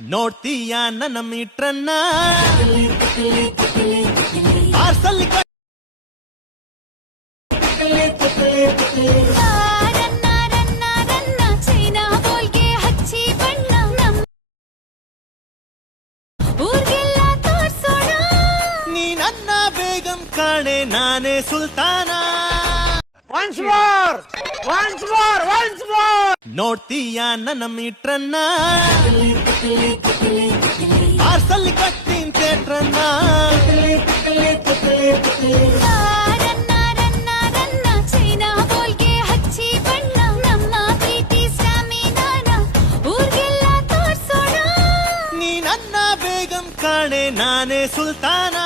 ನೋಡ್ತೀಯ ನನ್ನ ಮೀಟ್ರನ್ನ ಪಾರ್ಸಲ್ ನೀ ನನ್ನ ಬೇಗಂ ಕಾಣೆ ನಾನೇ ಸುಲ್ತಾನ ನೋಡ್ತೀಯ ನನ್ನ ಮೀಟ್ರನ್ನ ಪಾರ್ಸಲ್ ಕಟ್ಟಿನ ಥಿಯೇಟ್ರನ್ನ ನೀ ನನ್ನ ಬೇಗಂ ಕಾಣೆ ನಾನೇ ಸುಲ್ತಾನ